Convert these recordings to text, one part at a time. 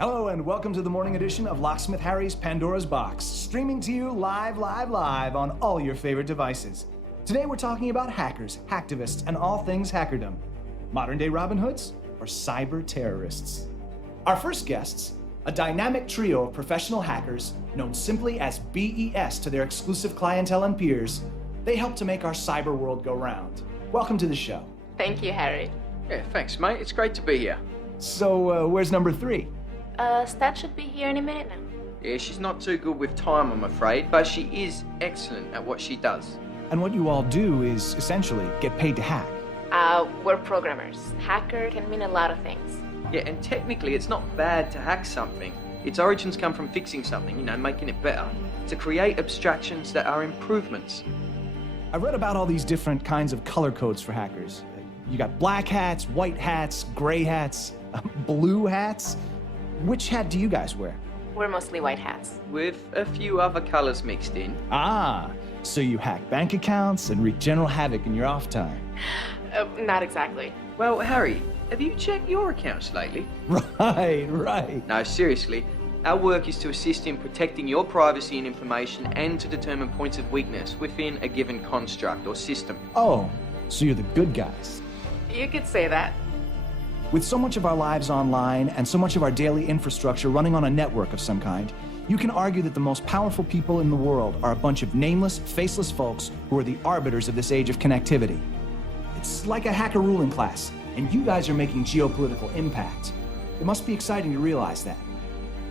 Hello and welcome to the morning edition of Locksmith Harry's Pandora's Box, streaming to you live on all your favorite devices. Today we're talking about hackers, hacktivists, and all things hackerdom. Modern day Robin Hoods or cyber terrorists? Our first guests, a dynamic trio of professional hackers known simply as BES to their exclusive clientele and peers, they help to make our cyber world go round. Welcome to the show. Thank you, Harry. Yeah, thanks, mate. It's great to be here. So, where's number 3? Stat should be here any minute now. Yeah, she's not too good with time, I'm afraid, but she is excellent at what she does. And what you all do is, essentially, get paid to hack. We're programmers. Hacker can mean a lot of things. Yeah, and technically it's not bad to hack something. Its origins come from fixing something, making it better. To create abstractions that are improvements. I've read about all these different kinds of color codes for hackers. You got black hats, white hats, gray hats, blue hats. Which hat do you guys wear? We're mostly white hats. With a few other colors mixed in. Ah, so you hack bank accounts and wreak general havoc in your off time. Not exactly. Well, Harry, have you checked your accounts lately? Right. No, seriously. Our work is to assist in protecting your privacy and information and to determine points of weakness within a given construct or system. Oh, so you're the good guys. You could say that. With so much of our lives online and so much of our daily infrastructure running on a network of some kind, you can argue that the most powerful people in the world are a bunch of nameless, faceless folks who are the arbiters of this age of connectivity. It's like a hacker ruling class, and you guys are making geopolitical impact. It must be exciting to realize that.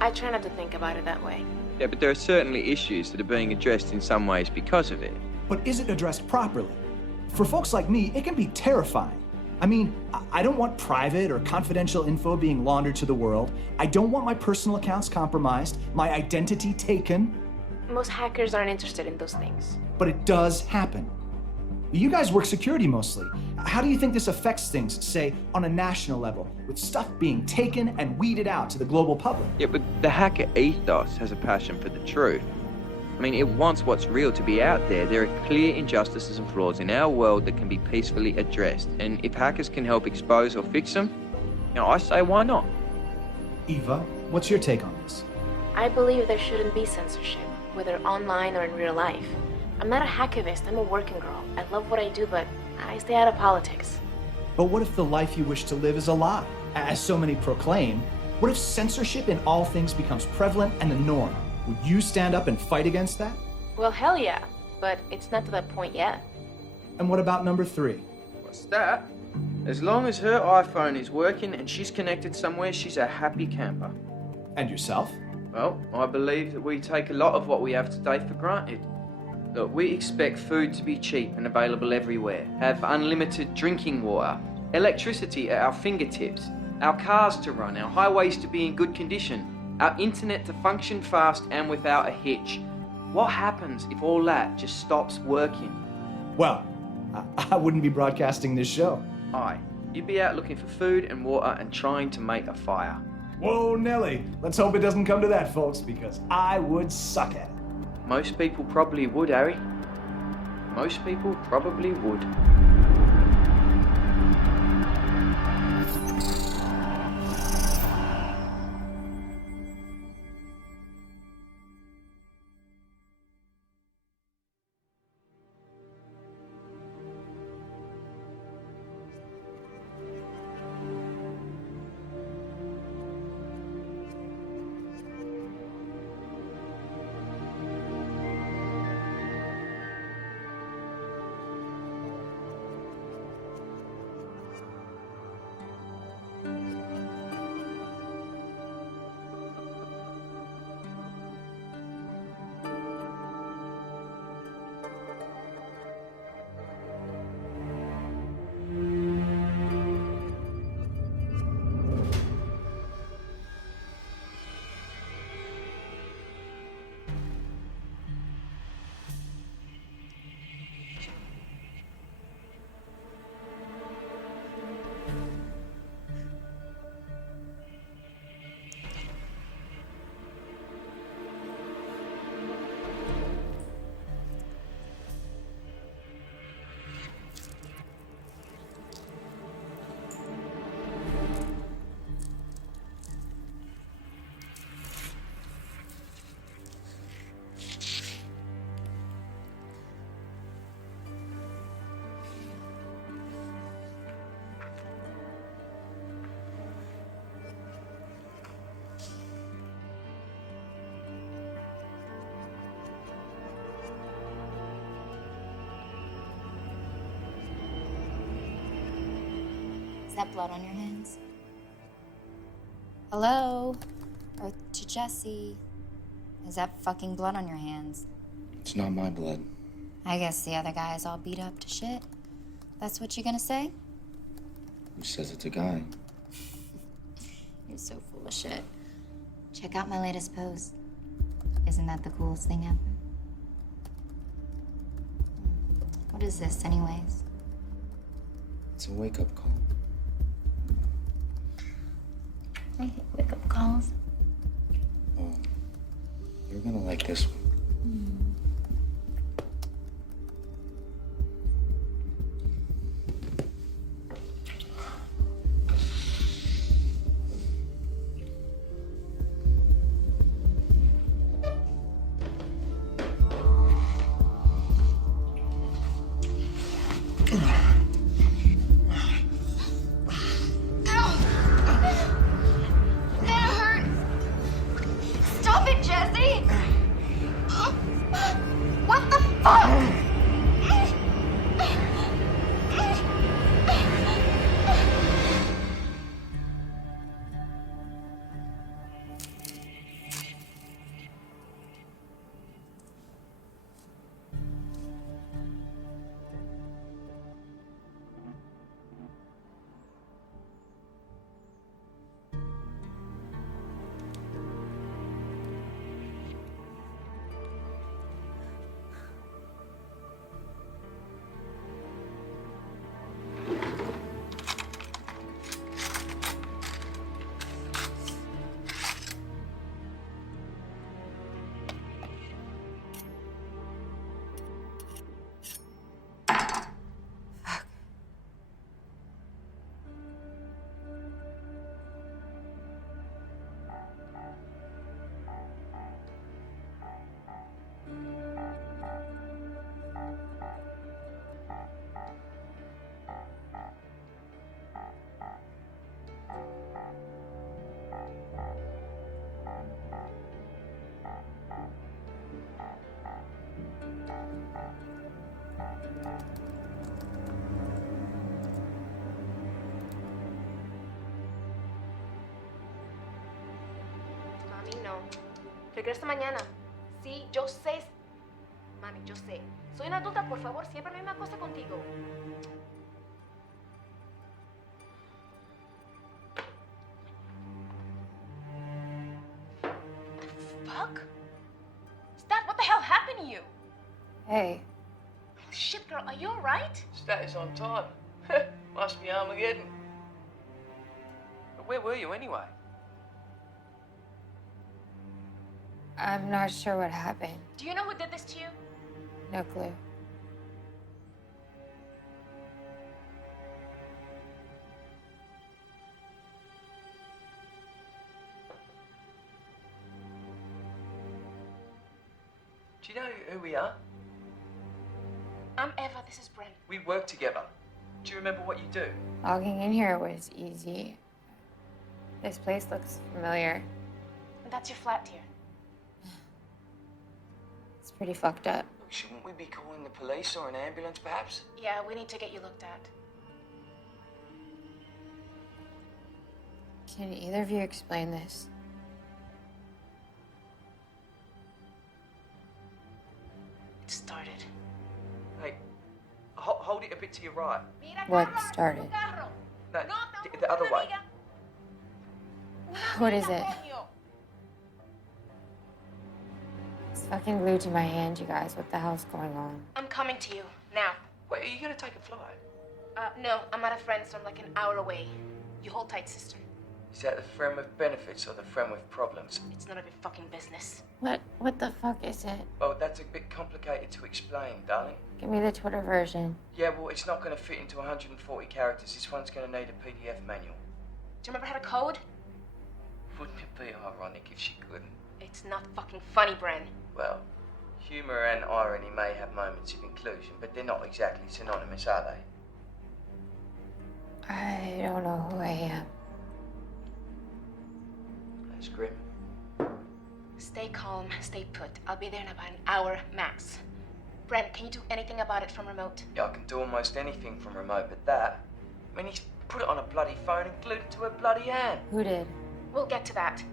I try not to think about it that way. Yeah, but there are certainly issues that are being addressed in some ways because of it. But is it addressed properly? For folks like me, it can be terrifying. I mean, I don't want private or confidential info being laundered to the world. I don't want my personal accounts compromised, my identity taken. Most hackers aren't interested in those things. But it does happen. You guys work security mostly. How do you think this affects things, say, on a national level, with stuff being taken and weeded out to the global public? Yeah, but the hacker ethos has a passion for the truth. It wants what's real to be out there. There are clear injustices and flaws in our world that can be peacefully addressed. And if hackers can help expose or fix them, I say why not? Eva, what's your take on this? I believe there shouldn't be censorship, whether online or in real life. I'm not a hacktivist, I'm a working girl. I love what I do, but I stay out of politics. But what if the life you wish to live is a lie, as so many proclaim? What if censorship in all things becomes prevalent and the norm? Would you stand up and fight against that? Well, hell yeah, but it's not to that point yet. And what about number 3? What's that? As long as her iPhone is working and she's connected somewhere, she's a happy camper. And yourself? Well, I believe that we take a lot of what we have today for granted. Look, we expect food to be cheap and available everywhere, have unlimited drinking water, electricity at our fingertips, our cars to run, our highways to be in good condition, our internet to function fast and without a hitch. What happens if all that just stops working? Well, I wouldn't be broadcasting this show. Aye, you'd be out looking for food and water and trying to make a fire. Whoa, Nelly. Let's hope it doesn't come to that, folks, because I would suck at it. Most people probably would, Harry. Most people probably would. that blood on your hands? Hello? Or to Jesse? Is that fucking blood on your hands? It's not my blood. I guess the other guy is all beat up to shit. That's what you're gonna say? Who says it's a guy? You're so full of shit. Check out my latest post. Isn't that the coolest thing ever? What is this, anyways? It's a wake-up call. I hate wake-up calls. Oh, you're gonna like this one. Stop it, Jesse! What the fuck? Mami, no. Regresa mañana. Sí, yo sé. Mami, yo sé. Soy una adulta, por favor, siempre la misma cosa contigo. Fuck? Stat, what the hell happened to you? Hey. Shit, girl, are you alright? Stat is on time. Must be Armageddon. But where were you anyway? I'm not sure what happened. Do you know who did this to you? No clue. Do you know who we are? I'm Eva, this is Brent. We work together. Do you remember what you do? Logging in here was easy. This place looks familiar. And that's your flat here. It's pretty fucked up. Shouldn't we be calling the police or an ambulance, perhaps? Yeah, we need to get you looked at. Can either of you explain this? It started. Hey, hold it a bit to your right. What started? No, the other way. What is it? It's fucking glued to my hand, you guys. What the hell's going on? I'm coming to you, now. Wait, are you gonna take a flight? No, I'm at a friend's from like an hour away. You hold tight, sister. Is that the friend with benefits or the friend with problems? It's none of your fucking business. What the fuck is it? Oh, that's a bit complicated to explain, darling. Give me the Twitter version. Yeah, well, it's not gonna fit into 140 characters. This one's gonna need a PDF manual. Do you remember how to code? Wouldn't it be ironic if she couldn't? It's not fucking funny, Bren. Well, humor and irony may have moments of inclusion, but they're not exactly synonymous, are they? I don't know who I am. That's grim. Stay calm, stay put. I'll be there in about an hour max. Brent, can you do anything about it from remote? Yeah, I can do almost anything from remote, but that... I mean, Put it on a bloody phone and glued it to her bloody hand. Who did? We'll get to that.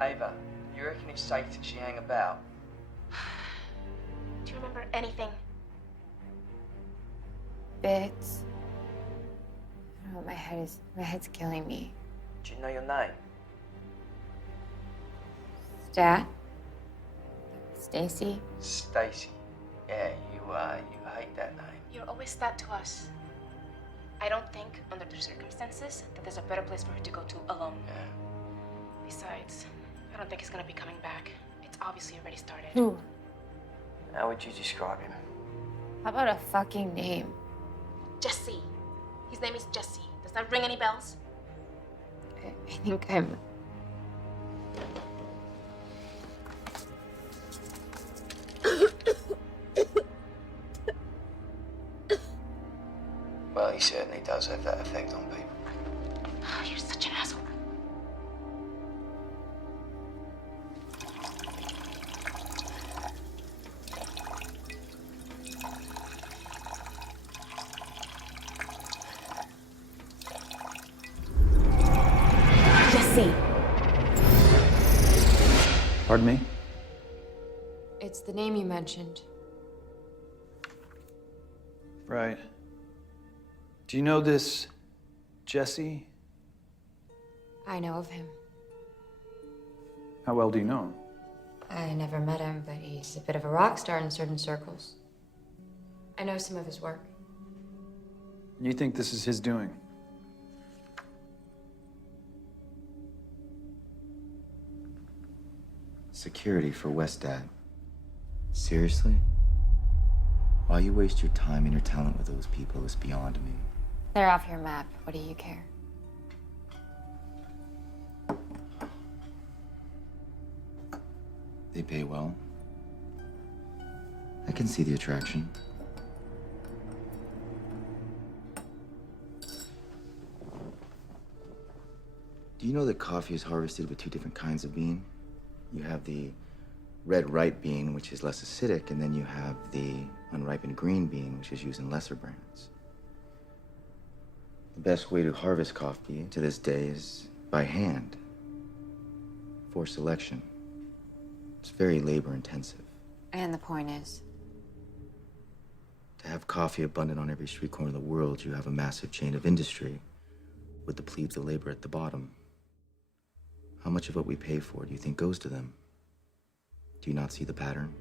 Ava, you reckon it's safe that she hang about? Do you remember anything? Bits. Oh, my head's killing me. Do you know your name? Stat? Stacy? Stacy. Yeah, you hate that name. You're always that to us. I don't think, under the circumstances, that there's a better place for her to go to alone. Yeah. Besides, I don't think he's gonna be coming back. It's obviously already started. Who? How would you describe him? How about a fucking name? Jesse. His name is Jesse. Does that ring any bells? I think I'm... Well, he certainly does have that effect on people. You're such an asshole. Jesse. Pardon me? It's the name you mentioned. Right. Do you know this Jesse? I know of him. How well do you know him? I never met him, but he's a bit of a rock star in certain circles. I know some of his work. You think this is his doing? Security for Westad. Seriously? Why you waste your time and your talent with those people is beyond me. They're off your map. What do you care? They pay well. I can see the attraction. Do you know that coffee is harvested with two different kinds of bean? You have the red ripe bean, which is less acidic, and then you have the unripened green bean, which is used in lesser brands. The best way to harvest coffee to this day is by hand, for selection. It's very labor intensive. And the point is? To have coffee abundant on every street corner of the world, you have a massive chain of industry with the plebes of labor at the bottom. How much of what we pay for do you think goes to them? Do you not see the pattern?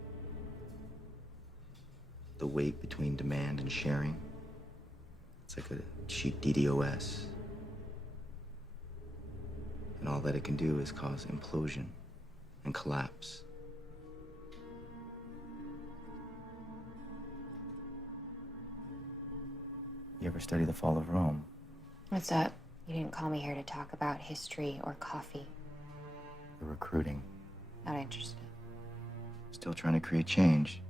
The weight between demand and sharing? It's like a cheap DDoS. And all that it can do is cause implosion and collapse. You ever study the fall of Rome? What's that? You didn't call me here to talk about history or coffee. The recruiting. Not interested. Still trying to create change.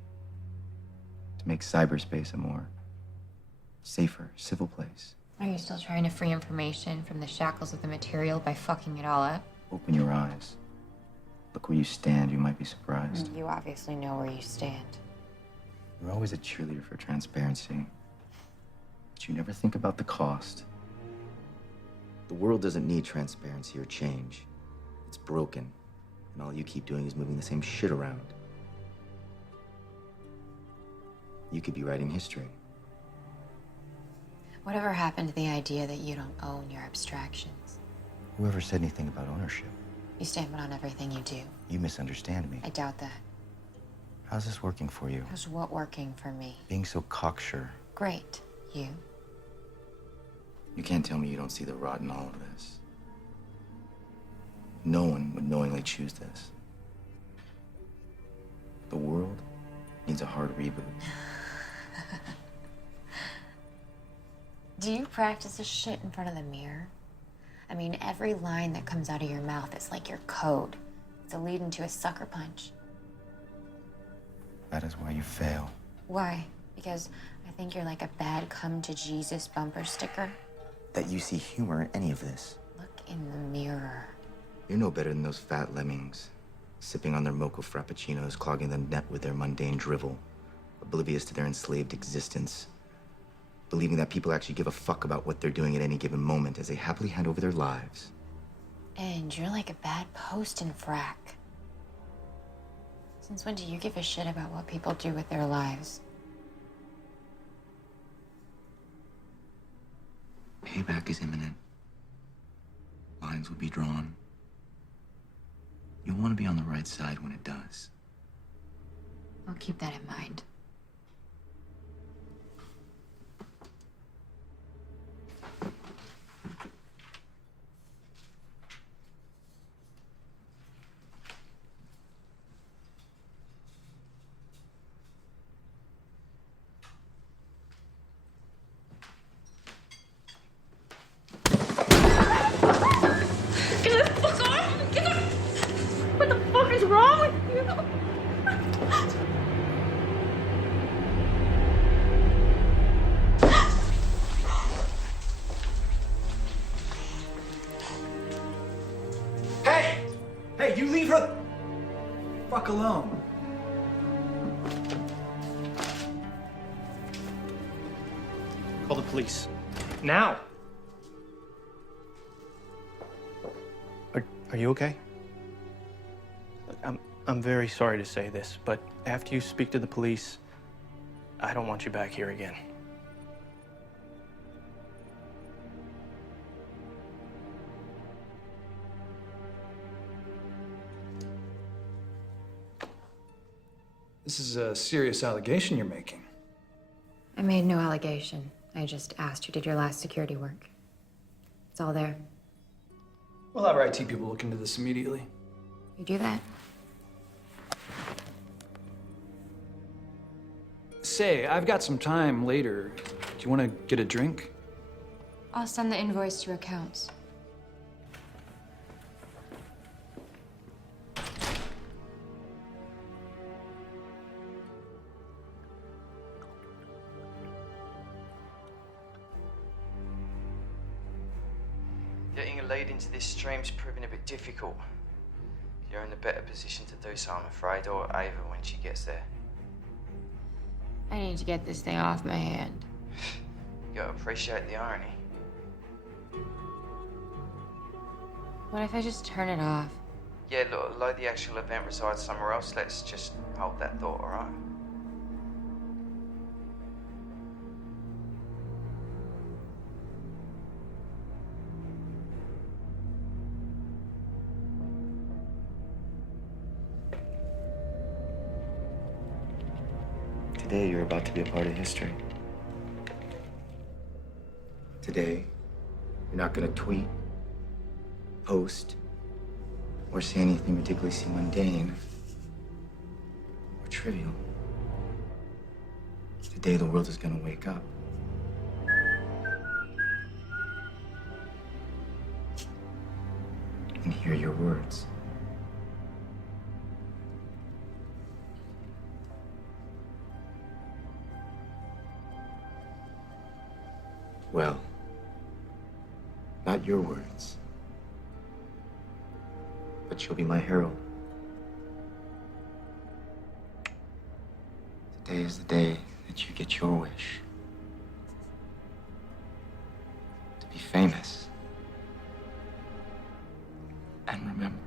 To make cyberspace a more safer, civil place. Are you still trying to free information from the shackles of the material by fucking it all up? Open your eyes. Look where you stand, you might be surprised. You obviously know where you stand. You're always a cheerleader for transparency. But you never think about the cost. The world doesn't need transparency or change. It's broken. And all you keep doing is moving the same shit around. You could be writing history. Whatever happened to the idea that you don't own your abstractions? Whoever said anything about ownership? You stamp it on everything you do. You misunderstand me. I doubt that. How's this working for you? How's what working for me? Being so cocksure. Great. You? You can't tell me you don't see the rot in all of this. No one would knowingly choose this. The world needs a hard reboot. Do you practice this shit in front of the mirror? I mean, every line that comes out of your mouth is like your code. It's a lead into a sucker punch. That is why you fail. Why? Because I think you're like a bad come to Jesus bumper sticker? That you see humor in any of this. Look in the mirror. You're no better than those fat lemmings, sipping on their mocha frappuccinos, clogging the net with their mundane drivel, oblivious to their enslaved existence. believing that people actually give a fuck about what they're doing at any given moment as they happily hand over their lives. And you're like a bad post in frack. Since when do you give a shit about what people do with their lives? Payback is imminent. Lines will be drawn. You'll want to be on the right side when it does. I'll keep that in mind. Hey, you leave her fuck alone. Call the police. Now! Are you okay? Look, I'm very sorry to say this, but after you speak to the police, I don't want you back here again. This is a serious allegation you're making. I made no allegation. I just asked who did your last security work. It's all there. We'll have our IT people look into this immediately. You do that. Say, I've got some time later. Do you want to get a drink? I'll send the invoice to accounts. Getting a lead into this stream's proving a bit difficult. You're in a better position to do so, I'm afraid, or Ava when she gets there. I need to get this thing off my hand. You gotta appreciate the irony. What if I just turn it off? Yeah, look, although the actual event resides somewhere else, let's just hold that thought, alright? Today, you're about to be a part of history. Today, you're not gonna tweet, post, or say anything ridiculously mundane or trivial. Today, the world is gonna wake up. And hear your words. Well, not your words, but she'll be my herald. Today is the day that you get your wish. To be famous and remembered.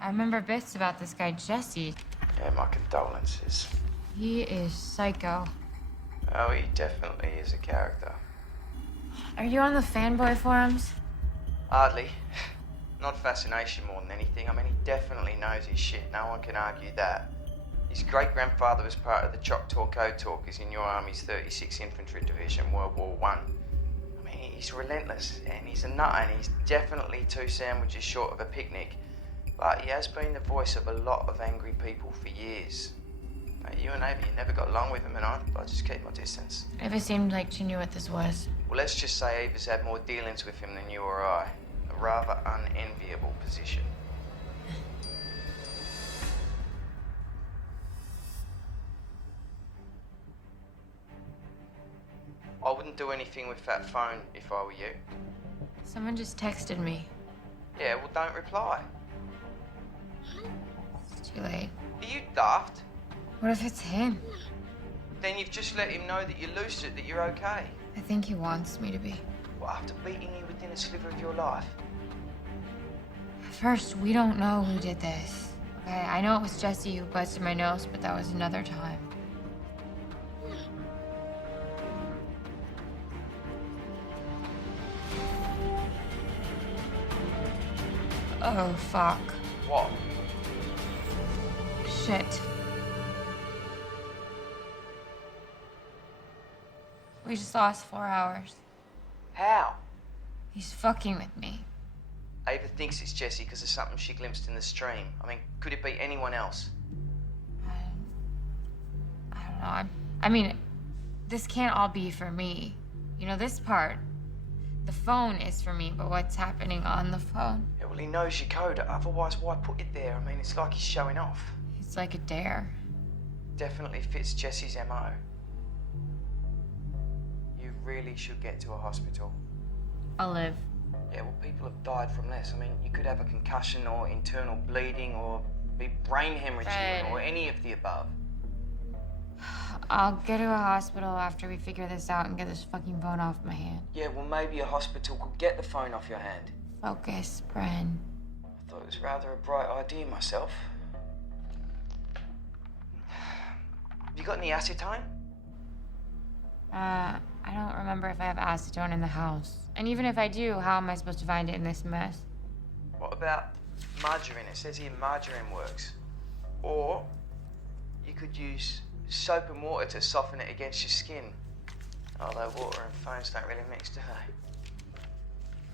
I remember bits about this guy, Jesse. Yeah, my condolences. He is psycho. Oh, he definitely is a character. Are you on the fanboy forums? Hardly. Not fascination more than anything. I mean, he definitely knows his shit. No one can argue that. His great-grandfather was part of the Choctaw Code Talkers in your army's 36th Infantry Division, World War I. I mean, he's relentless, and he's a nut, and he's definitely 2 sandwiches short of a picnic. But he has been the voice of a lot of angry people for years. You and Ava, you never got along with him, and I just keep my distance. Ava seemed like she knew what this was. Well, let's just say Ava's had more dealings with him than you or I. A rather unenviable position. I wouldn't do anything with that phone if I were you. Someone just texted me. Yeah, well, don't reply. It's too late. Are you daft? What if it's him? Then you've just let him know that you're lucid, that you're okay. I think he wants me to be. Well, after beating you within a sliver of your life. First, we don't know who did this. Okay, I know it was Jesse who busted my nose, but that was another time. Oh, fuck. What? Shit. We just lost 4 hours. How? He's fucking with me. Ava thinks it's Jesse because of something she glimpsed in the stream. I mean, could it be anyone else? I don't know. I mean, this can't all be for me. You know, this part, the phone is for me, but what's happening on the phone? Yeah, well, he knows your code. Otherwise, why put it there? I mean, it's like he's showing off. It's like a dare. Definitely fits Jesse's MO. You really should get to a hospital. I'll live. Yeah, well, people have died from this. I mean, you could have a concussion or internal bleeding or be brain hemorrhaging or any of the above. I'll get to a hospital after we figure this out and get this fucking phone off my hand. Yeah, well, maybe a hospital could get the phone off your hand. Focus, Bren. I thought it was rather a bright idea myself. You got any acetone? I don't remember if I have acetone in the house. And even if I do, how am I supposed to find it in this mess? What about margarine? It says here margarine works. Or you could use soap and water to soften it against your skin. Although water and phones don't really mix, do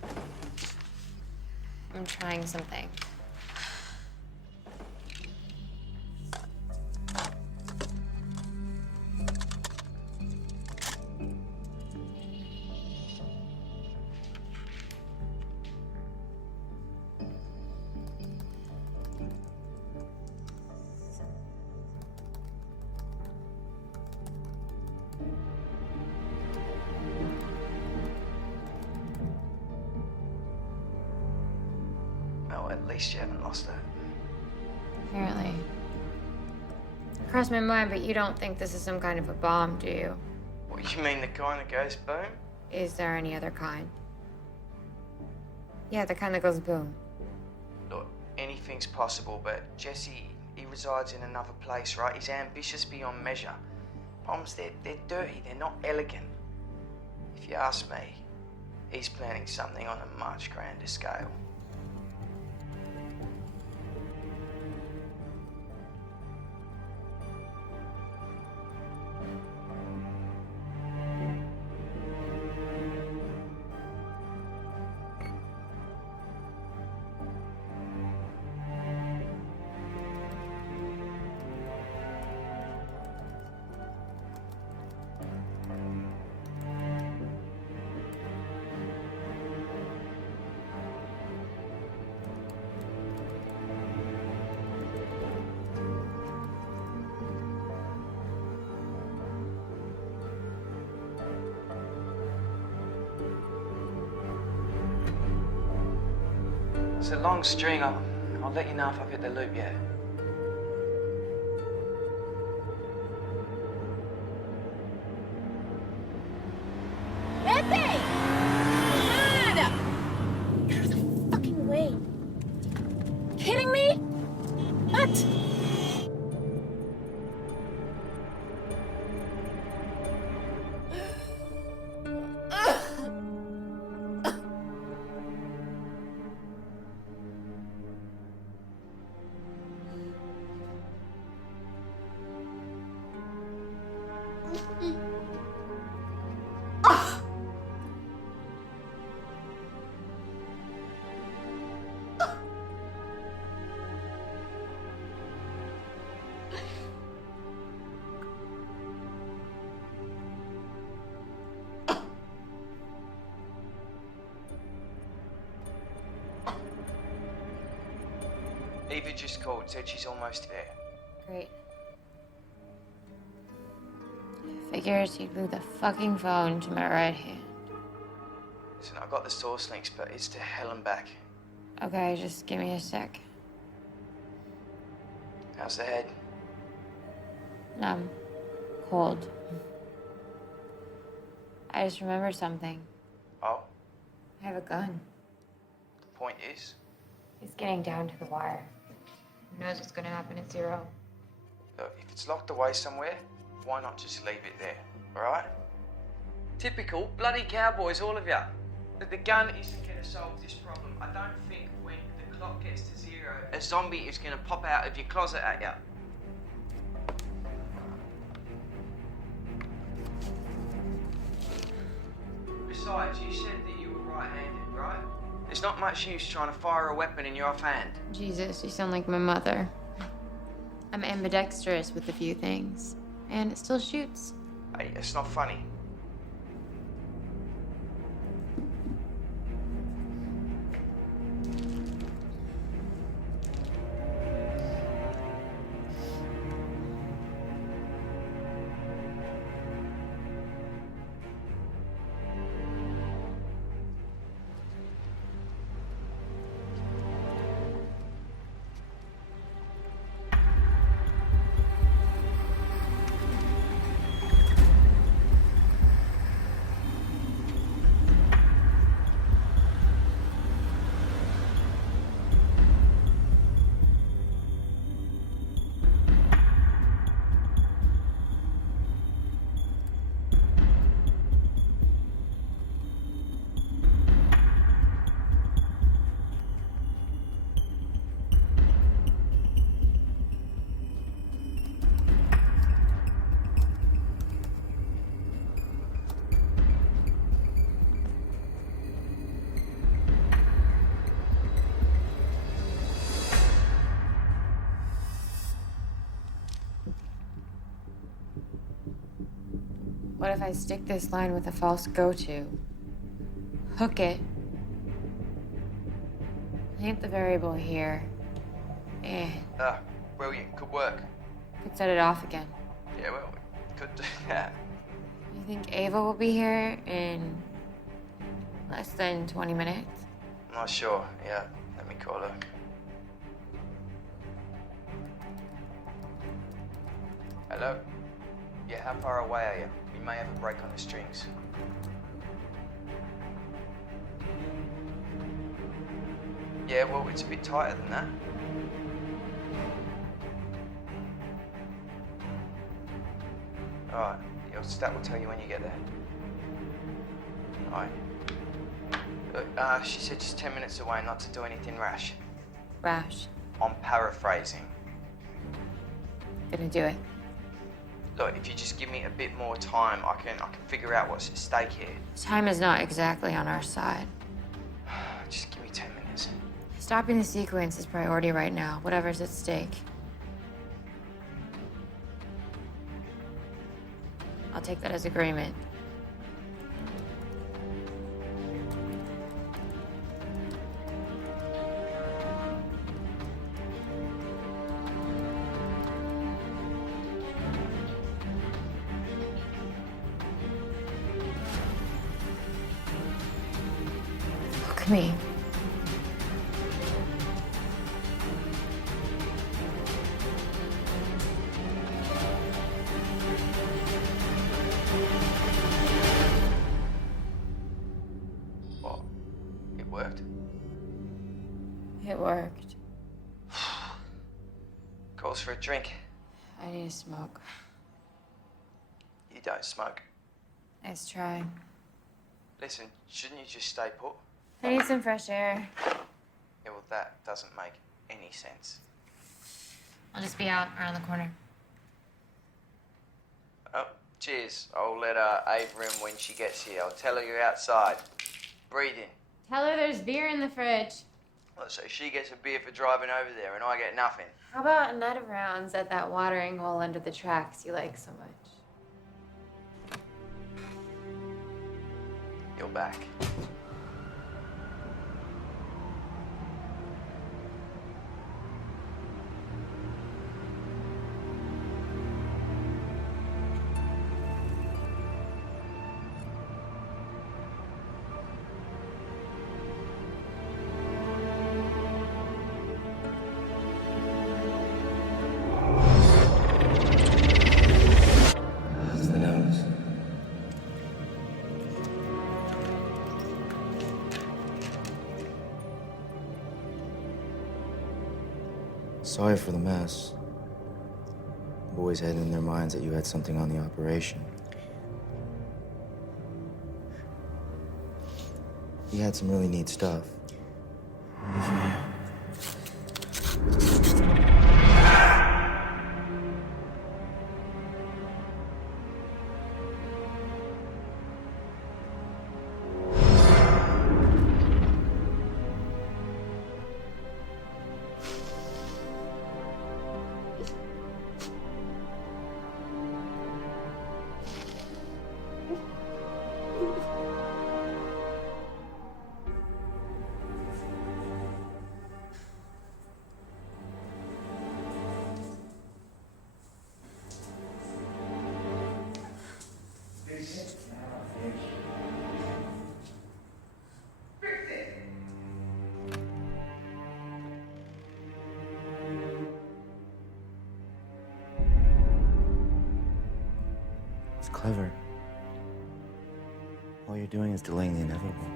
they? I'm trying something. Well, at least you haven't lost it. Apparently. It crossed my mind, but you don't think this is some kind of a bomb, do you? What, you mean the kind that goes boom? Is there any other kind? Yeah, the kind that goes boom. Look, anything's possible, but Jesse, he resides in another place, right? He's ambitious beyond measure. Bombs, they're dirty, they're not elegant. If you ask me, he's planning something on a much grander scale. It's a long string. I'll let you know if I've hit the loop yet. Pepe! Come on! Out of the fucking way. Kidding me? What? Eva just called, said she's almost there. Great. Figured he blew the fucking phone to my right hand. Listen, I got the source links, but it's to hell and back. Okay, just give me a sec. How's the head? Numb. Cold. I just remembered something. Oh, I have a gun. the point is, He's getting down to the wire. Who knows what's gonna happen at 0? look, if it's locked away somewhere, why not just leave it there, alright? Typical bloody cowboys, all of ya. But the gun isn't gonna solve this problem. I don't think when the clock gets to 0, a zombie is gonna pop out of your closet at ya. Besides, you said that you were right-handed, right? There's not much use trying to fire a weapon in your offhand. Jesus, you sound like my mother. I'm ambidextrous with a few things. And it still shoots. Hey, it's not funny. What if I stick this line with a false go-to? Hook it. Leave the variable here. And Brilliant, could work. could set it off again. Yeah, well, we could do that. You think Ava will be here in less than 20 minutes? I'm not sure, yeah. Let me call her. Hello? Yeah, how far away are you? We may have a break on the strings. Yeah, well, it's a bit tighter than that. Alright, your stat will tell you when you get there. Alright. Look, she said just 10 minutes away, not to do anything rash. Rash. I'm paraphrasing. Gonna do it. Look, if you just give me a bit more time, I can figure out what's at stake here. Time is not exactly on our side. Just give me 10 minutes. Stopping the sequence is priority right now, whatever's at stake. I'll take that as agreement. Look at me. What? It worked? It worked. Calls for a drink. I need a smoke. You don't smoke. Nice try. Listen, shouldn't you just stay put? I need some fresh air. Yeah, well, that doesn't make any sense. I'll just be out around the corner. Oh, cheers. I'll let Ava in when she gets here. I'll tell her you're outside. Breathing. Tell her there's beer in the fridge. Well, so she gets a beer for driving over there and I get nothing. How about a night of rounds at that watering hole under the tracks you like so much? You're back. Sorry for the mess. The boys had in their minds that you had something on the operation. He had some really neat stuff. It's clever. All you're doing is delaying the inevitable.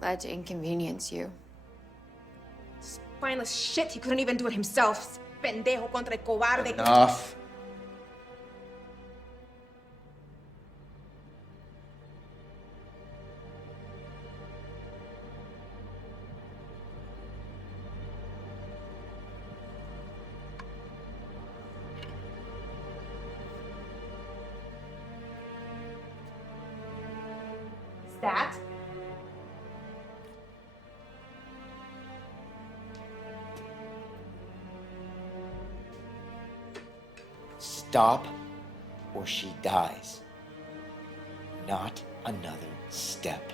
Glad to inconvenience you. Spineless shit, he couldn't even do it himself. Pendejo contra el cobarde. Enough. That? Stop, or she dies. Not another step.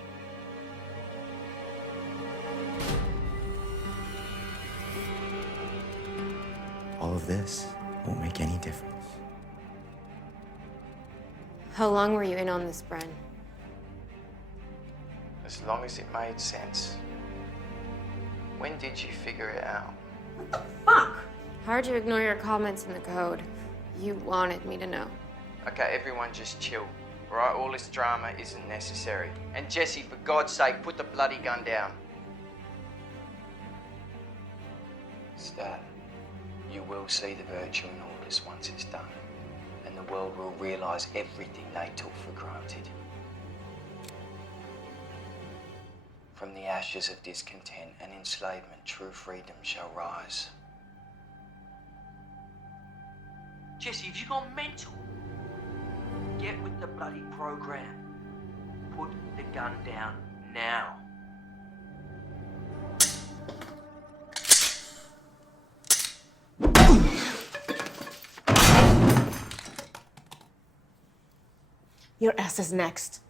All of this won't make any difference. How long were you in on this, Bren? As long as it made sense. When did you figure it out? Fuck! Hard to ignore your comments in the code. You wanted me to know. Okay, everyone just chill. All right, all this drama isn't necessary. And Jesse, for God's sake, put the bloody gun down. Stat, you will see the virtue in all this once it's done. And the world will realize everything they took for granted. From the ashes of discontent and enslavement, true freedom shall rise. Jesse, have you gone mental? Get with the bloody program. Put the gun down now. Your ass is next.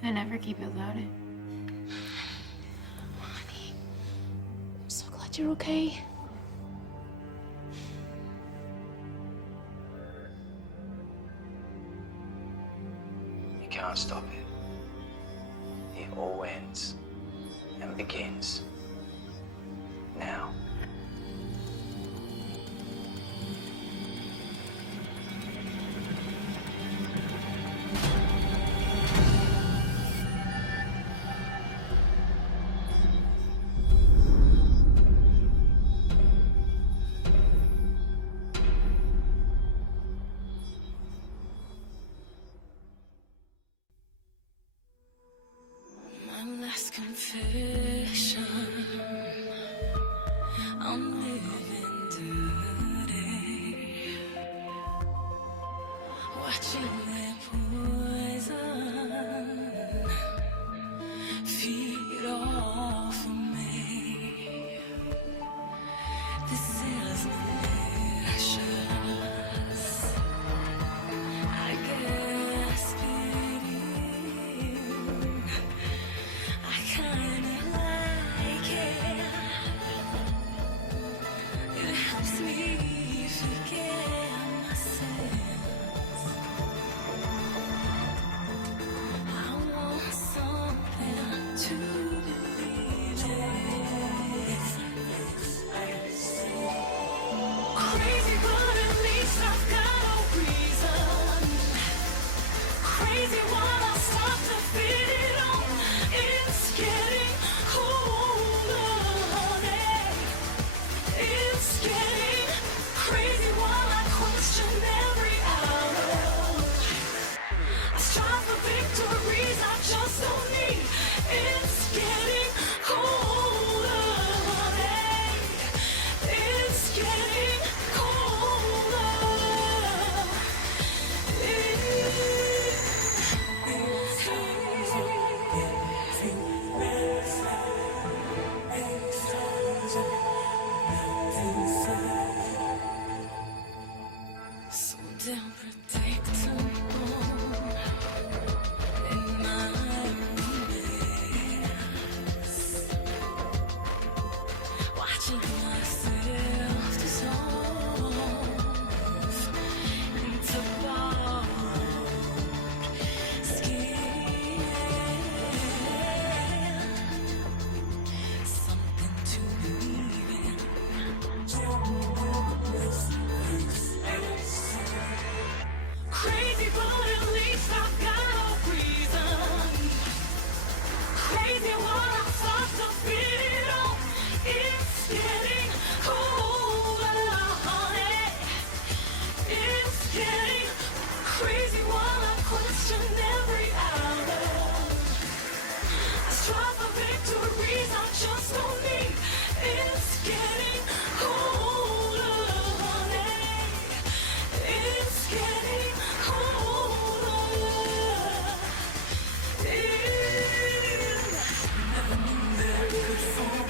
I never keep it loaded. Honey, I'm so glad you're okay. You can't stop it. It all ends and begins now. Last confession, I'm living dirty, watching their poison feed off of me. This is malicious, I guess. I kinda like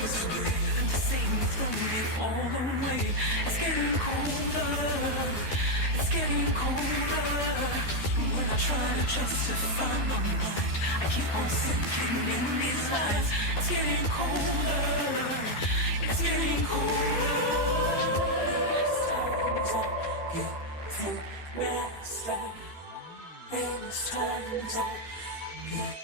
The same throwing it all away. It's getting colder. It's getting colder. When I try to justify my mind, I keep on sinking in these lies. It's getting colder. It's getting colder. It's time to get to rest. It's time to get